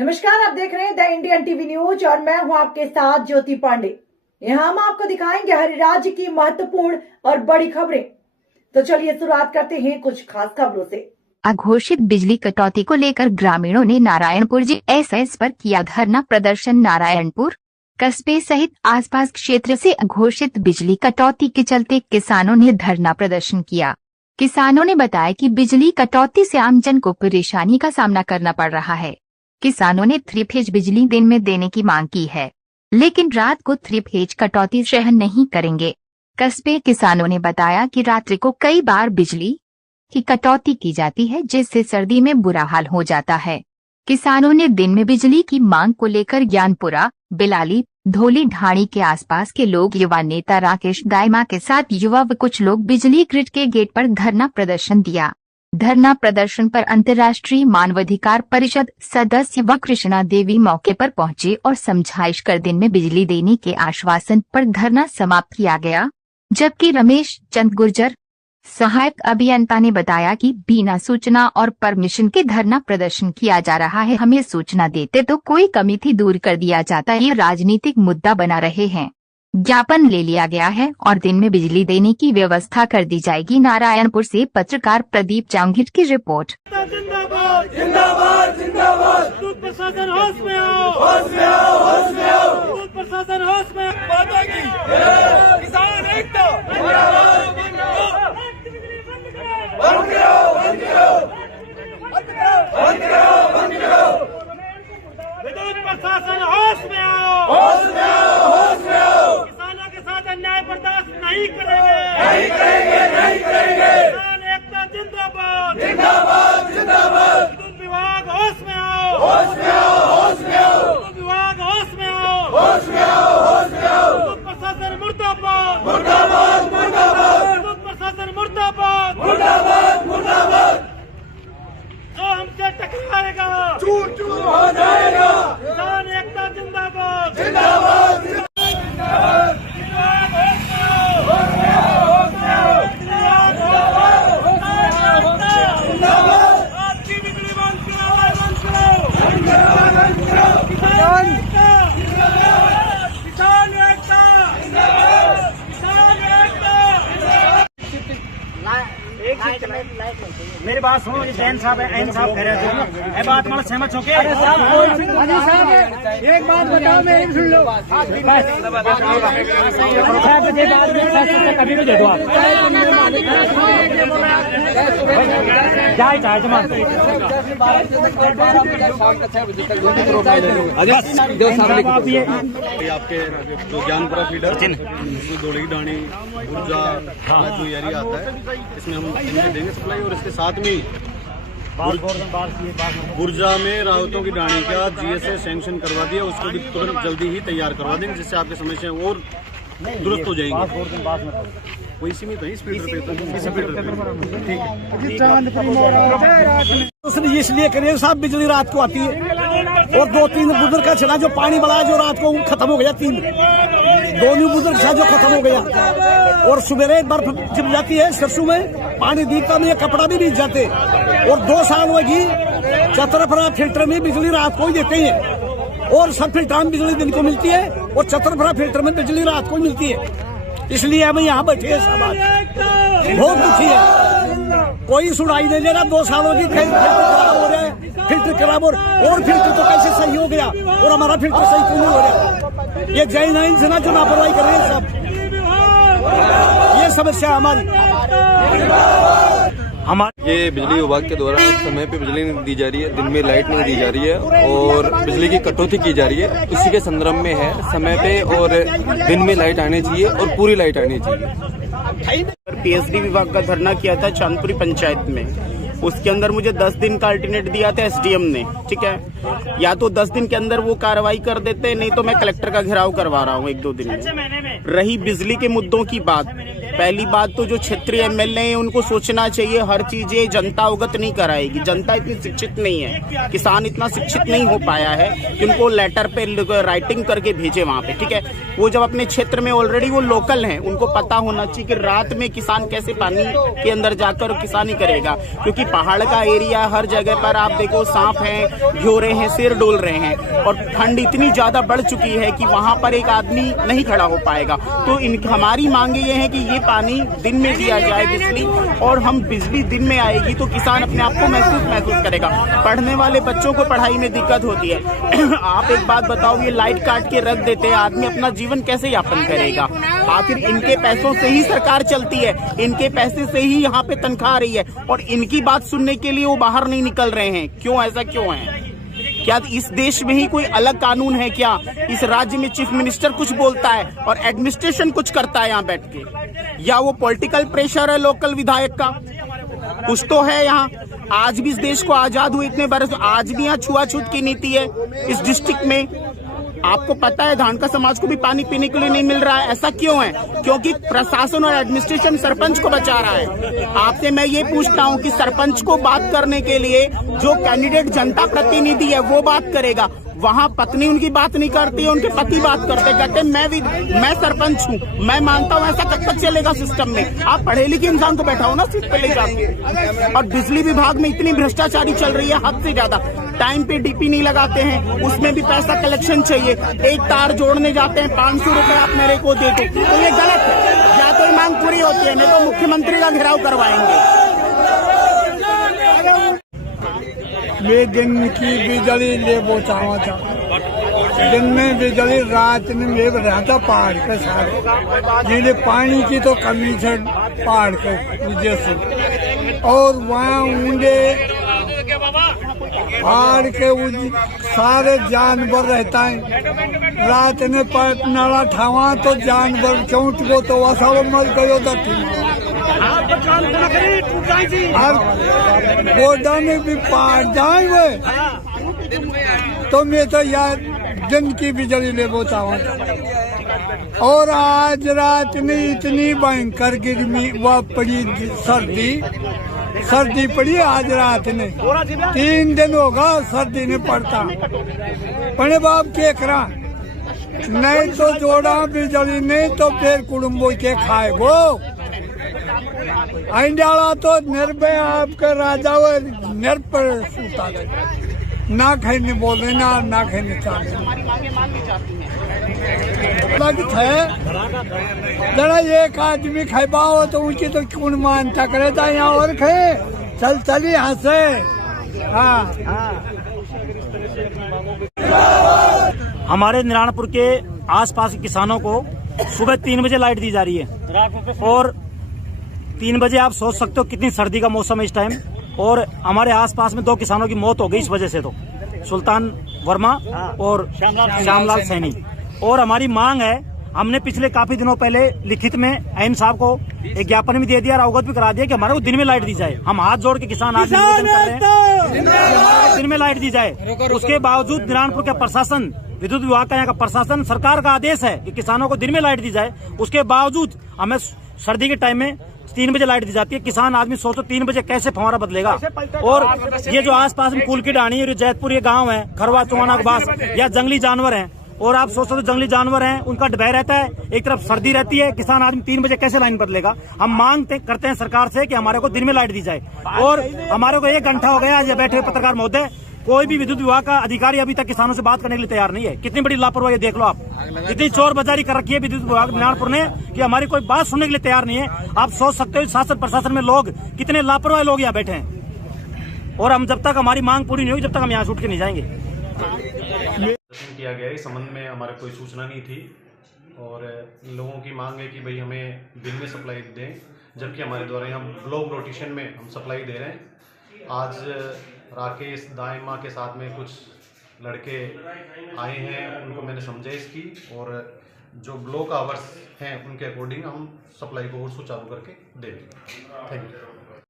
नमस्कार, आप देख रहे हैं द इंडियन टीवी न्यूज और मैं हूं आपके साथ ज्योति पांडे। यहाँ हम आपको दिखाएंगे हर राज्य की महत्वपूर्ण और बड़ी खबरें। तो चलिए शुरुआत करते हैं कुछ खास खबरों से। अघोषित बिजली कटौती को लेकर ग्रामीणों ने नारायणपुर जीएसएस पर किया धरना प्रदर्शन। नारायणपुर कस्बे सहित आसपास क्षेत्र से अघोषित बिजली कटौती के चलते किसानों ने धरना प्रदर्शन किया। किसानों ने बताया कि बिजली कटौती से आमजन को परेशानी का सामना करना पड़ रहा है। किसानों ने 3 फेज बिजली दिन में देने की मांग की है, लेकिन रात को 3 फेज कटौती सहन नहीं करेंगे। कस्बे किसानों ने बताया कि रात्रि को कई बार बिजली की कटौती की जाती है, जिससे सर्दी में बुरा हाल हो जाता है। किसानों ने दिन में बिजली की मांग को लेकर ज्ञानपुरा, बिलाली, धोली ढाणी के आसपास के लोग, युवा नेता राकेश दाइमा के साथ युवा व कुछ लोग बिजली ग्रिड के गेट पर धरना प्रदर्शन दिया। धरना प्रदर्शन पर अंतर्राष्ट्रीय मानवाधिकार परिषद सदस्य व कृष्णा देवी मौके पर पहुंचे और समझाइश कर दिन में बिजली देने के आश्वासन पर धरना समाप्त किया गया। जबकि रमेश चंद गुर्जर, सहायक अभियंता, ने बताया कि बिना सूचना और परमिशन के धरना प्रदर्शन किया जा रहा है। हमें सूचना देते तो कोई कमी थी दूर कर दिया जाता। ये राजनीतिक मुद्दा बना रहे हैं। ज्ञापन ले लिया गया है और दिन में बिजली देने की व्यवस्था कर दी जाएगी। नारायणपुर से पत्रकार प्रदीप जांगिट की रिपोर्ट। जिंदाबाद जिंदाबाद जिंदाबाद। दूध प्रशासन होश में आओ, होश में आओ, होश में आओ। दूध प्रशासन होश में माता की किसान एकता जिंदाबाद। बंद करो, बंद करो, बंद करो, बंद करो। विद्युत प्रशासन होश में आओ, होश में आओ, होश में आओ। किसानों के साथ अन्याय बर्दाश्त नहीं करेंगे, नहीं करेंगे, नहीं करेंगे। किसान एकता जिंदाबाद जिंदाबाद जिंदाबाद। विद्युत विभाग होश में आओ, होश में आओ, होश में आओ। विद्युत विभाग होश में आओ, होश में आओ, होश में आओ। विद्युत प्रशासन मुर्दाबाद मुर्दाबाद मुर्दाबाद। विद्युत प्रशासन मुर्दाबाद मुर्दाबाद मुर्दाबाद। जो हमसे टकराएगा चूर चूर हो जाएगा। किसान एकता जिंदाबाद जिंदाबाद जिंदाबाद। आपकी बिजली बंद करो, बंद करो, बंद करो, बंद करो। किसान एकता, किसान एकता। मेरी बात सुनो, जैन साहब एन साहब कह रहे थे, ये बात मतलब सहमत हो के एक बात बताओ, मेरी सुन लो। कभी भी दे दो आप आपके जो ज्ञानपुरा फीडर धोली ढाणी ऊर्जा जो एरिया आता है, इसमें हम देंगे सप्लाई। और इसके साथ में ऊर्जा में रावतों की ढाणी का जीएसए सैंक्शन करवा दिया, उसको भी तुरंत जल्दी ही तैयार करवा देंगे, जिससे आपकी समस्या और दुरुस्त हो जाएंगी। वही सीमित है इस फील्डर पे, उसने इसलिए करिए साहब, बिजली रात को आती है और 2-3 बुजुर्ग का छड़ा जो पानी बढ़ाया जो रात को खत्म हो गया। 2 न्यू बुजुर्ग था जो खत्म हो गया। और सुबह बर्फ जम जाती है सरसों में, पानी दीपता में कपड़ा भी भीग जाते। और 2 साल होगी चतरफरा फिल्टर में बिजली रात को ही देते हैं, और सब फिल्टर में बिजली दिन को मिलती है और चतरफरा फिल्टर में बिजली रात को मिलती है। इसलिए हम यहाँ बैठे हैं, सब बहुत दुखी है। कोई सुनाई नहीं दे रहा। 2 सालों की फिल्टर खराब हो रहा है, फिल्टर खराब और फिल्टर तो कैसे सही हो गया और हमारा फिल्टर सही क्यों नहीं हो रहा। ये जय नाइन से ना जो लापरवाही कर रहे हैं सब, ये समस्या हमारी। ये बिजली विभाग के द्वारा समय पे बिजली नहीं दी जा रही है, दिन में लाइट नहीं दी जा रही है और बिजली की कटौती की जा रही है। उसी के संदर्भ में है समय पे और दिन में लाइट आनी चाहिए और पूरी लाइट आनी चाहिए। पीएचडी विभाग का धरना किया था चांदपुरी पंचायत में। उसके अंदर मुझे 10 दिन का अल्टरनेट दिया था एसडीएम ने, ठीक है। या तो 10 दिन के अंदर वो कार्रवाई कर देते, नहीं तो मैं कलेक्टर का घेराव करवा रहा हूँ 1-2 दिन में। रही बिजली के मुद्दों की बात, पहली बात तो जो क्षेत्रीय एमएलए हैं उनको सोचना चाहिए, हर चीजें जनता अवगत नहीं कराएगी। जनता इतनी शिक्षित नहीं है, किसान इतना शिक्षित नहीं हो पाया है कि उनको लेटर पे राइटिंग करके भेजे वहां पे, ठीक है। वो जब अपने क्षेत्र में ऑलरेडी वो लोकल हैं, उनको पता होना चाहिए कि रात में किसान कैसे पानी के अंदर जाकर किसानी करेगा, क्योंकि पहाड़ का एरिया, हर जगह पर आप देखो सांप हैं, घियोरे हैं, सिर डोल रहे हैं, और ठंड इतनी ज्यादा बढ़ चुकी है कि वहां पर एक आदमी नहीं खड़ा हो पाएगा। तो हमारी मांगे ये है कि ये पानी दिन में दिया जाए बिजली, और हम बिजली दिन में आएगी तो किसान अपने आप को महसूस करेगा। पढ़ने वाले बच्चों को पढ़ाई में दिक्कत होती है। आप एक बात बताओ, ये लाइट काट के रख देते हैं, आदमी अपना जीवन कैसे यापन करेगा? आखिर इनके पैसों से ही सरकार चलती है, इनके पैसे से ही यहाँ पे तनख्वाह आ रही है, और इनकी बात सुनने के लिए वो बाहर नहीं निकल रहे हैं। क्यों, ऐसा क्यों है? क्या इस देश में ही कोई अलग कानून है क्या? इस राज्य में चीफ मिनिस्टर कुछ बोलता है और एडमिनिस्ट्रेशन कुछ करता है यहाँ बैठ के, या वो पॉलिटिकल प्रेशर है लोकल विधायक का? कुछ तो है यहाँ। आज भी इस देश को आजाद हुए इतने बरस, आज भी यहाँ छुआछूत की नीति है इस डिस्ट्रिक्ट में। आपको पता है धानका समाज को भी पानी पीने के लिए नहीं मिल रहा है। ऐसा क्यों है? क्योंकि प्रशासन और एडमिनिस्ट्रेशन सरपंच को बचा रहा है। आपसे मैं ये पूछता हूँ कि सरपंच को बात करने के लिए जो कैंडिडेट जनता प्रतिनिधि है वो बात करेगा, वहाँ पत्नी उनकी बात नहीं करती है, उनके पति बात करते, कहते मैं सरपंच हूँ, मैं मानता हूँ। ऐसा कब तक चलेगा सिस्टम में? आप पढ़े लिखे इंसान को बैठाओ ना सीट पे ले जाके। और बिजली विभाग में इतनी भ्रष्टाचारी चल रही है हद से ज्यादा। टाइम पे डीपी नहीं लगाते हैं, उसमें भी पैसा कलेक्शन चाहिए। एक तार जोड़ने जाते हैं 500 रुपए आप मेरे को दे दो, तो ये गलत है। या तो मांग पूरी होती है, नहीं तो मुख्यमंत्री का घेराव करवाएंगे। मैं दिन की बिजली ले बोचावा था, दिन में बिजली, रात में मैं रहता पहाड़ के सारे, जिन्हें पानी की तो कमी है पहाड़ के वजह से, और वहाँ ऊंडे पहाड़ के सारे जानवर रहता है। रात में पटनाला ठावा तो जानवर चौंट को तो वसा मर गयो और गोडा में भी पार जाए तो मैं तो यार दिन की बिजली ले बोता हूँ। और आज रात में इतनी भयंकर गर्मी व पड़ी, सर्दी पड़ी आज रात में, 3 दिन होगा सर्दी ने पड़ता। पड़े बाप के करा, नहीं तो जोड़ा बिजली, नहीं तो फिर कुटुम्बों के खाए गो। अंडाला तो निर्भय आपके राजा निर्भर सूता ना खाने बोले ना खाने चाहे जरा एक आदमी खेबा हो तो उनकी तो कौन मानता करे था यहाँ और खे चली हंसे। हाँ, हमारे नारायणपुर के आसपास के किसानों को सुबह 3 बजे लाइट दी जा रही है, और 3 बजे आप सोच सकते हो कितनी सर्दी का मौसम है इस टाइम। और हमारे आसपास में 2 किसानों की मौत हो गई इस वजह से, तो सुल्तान वर्मा और श्यामलाल सैनी। और हमारी मांग है, हमने पिछले काफी दिनों पहले लिखित में एम साहब को एक ज्ञापन भी दे दिया और अवगत भी करा दिया कि हमारे को दिन में लाइट दी जाए। हम हाथ जोड़ के किसान आज निवेदन कर रहे हैं दिन में लाइट दी जाए। उसके बावजूद नारायणपुर का प्रशासन, विद्युत विभाग का यहाँ का प्रशासन, सरकार का आदेश है कि किसानों को दिन में लाइट दी जाए, उसके बावजूद हमें सर्दी के टाइम में 3 बजे लाइट दी जाती है। किसान आदमी सोचो 3 बजे कैसे फवारा बदलेगा। और ये जो आसपास में कुल की डाणी और जैतपुर ये गांव है, खरवा चौहाना के पास, या जंगली जानवर हैं, और आप सोचो तो जंगली जानवर हैं, उनका भय रहता है, एक तरफ सर्दी रहती है, किसान आदमी 3 बजे कैसे लाइन बदलेगा। हम मांग करते हैं सरकार से कि हमारे को दिन में लाइट दी जाए। और हमारे को 1 घंटा हो गया आज बैठे पत्रकार महोदय, कोई भी विद्युत विभाग का अधिकारी अभी तक किसानों से बात करने के लिए तैयार नहीं है। कितनी बड़ी लापरवाही देख लो आप, इतनी चोर बाजारी कर रखी है विद्युत विभाग नारायणपुर ने कि हमारी कोई बात सुनने के लिए तैयार नहीं है। आप सोच सकते हो शासन प्रशासन में लोग कितने लापरवाही लोग यहाँ बैठे हैं, और हम जब तक हमारी मांग पूरी नहीं होगी जब तक हम यहाँ से उठ के नहीं जाएंगे। किया गया, इस संबंध में हमारे कोई सूचना नहीं थी, और लोगों की मांग है कि भाई हमें दिन में सप्लाई दें, जबकि हमारे द्वारा यहाँ ब्लॉक रोटेशन में हम सप्लाई दे रहे हैं। आज राकेश दाइमा के साथ में कुछ लड़के आए हैं, उनको मैंने समझाइश की, और जो ब्लॉक आवर्स हैं उनके अकॉर्डिंग हम सप्लाई को और सुचारू करके देंगे। Thank you.